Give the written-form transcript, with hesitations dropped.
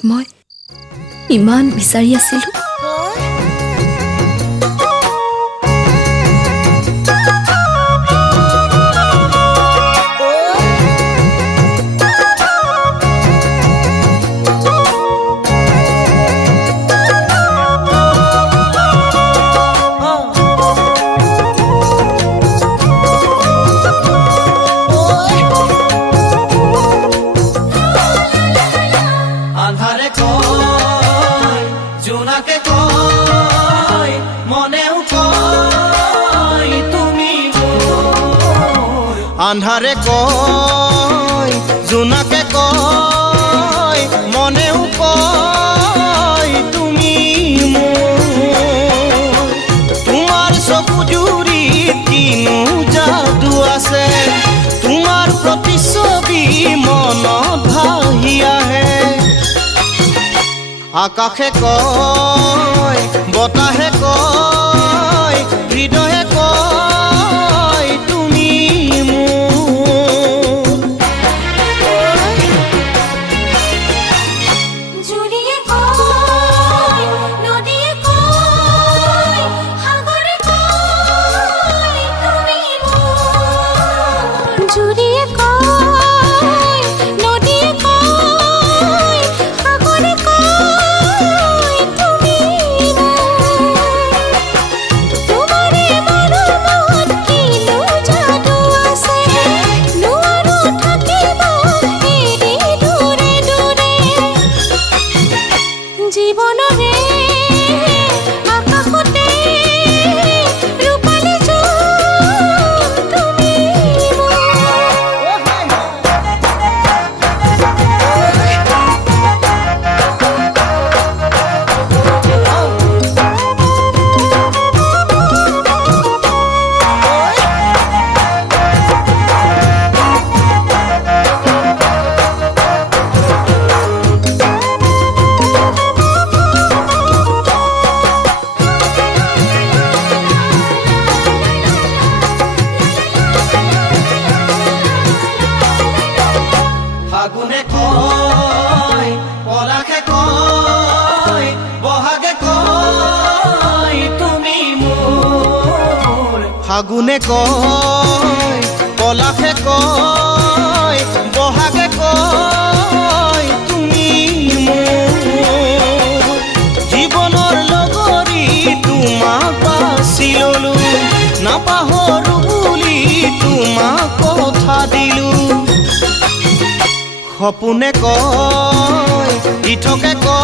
মই ইমান বিচাৰি আছিলোঁ। আন্ধাৰে কয় জোনাকে কয় মনেও কয় তুমি মোৰ। আন্ধাৰে কয় জোনাকে কয় মনেও কয় তুমি মোৰ। তোমাৰ চকু জুৰিত কিনো যাদু আছে, তোমাৰ প্ৰতিচ্ছবি মনত ভাহি আহে। আকাশে কয় বতাহে কয় হৃদয়ে কয় তুমি মোৰ। জুৰিয়ে কয় নদীয়ে কয় সাগৰে কয় তুমি মোৰ। জুৰিয়ে কয় নদীয়ে কয় সাগৰে কয় তুমি মোৰ। তোমাৰে মৰমত কিনো যাদু আছে, নোৱাৰো থাকিব এৰি দূৰে দূৰে। জীৱনৰে আকাশতে ৰূপালী জোন তুমি মোৰ। ফাগুনে কয় পলাশে কয় বহাগে কয় তুমি মোৰ। ফাগুনে কয় পলাশে কয় বহাগে কয় তুমি মোৰ। জীৱনৰ লগৰী তোমাক বাছি ললো, নাপাহৰো বুলি তোমাক কথা দিলো। সপোনে কয় ইঠকে কয়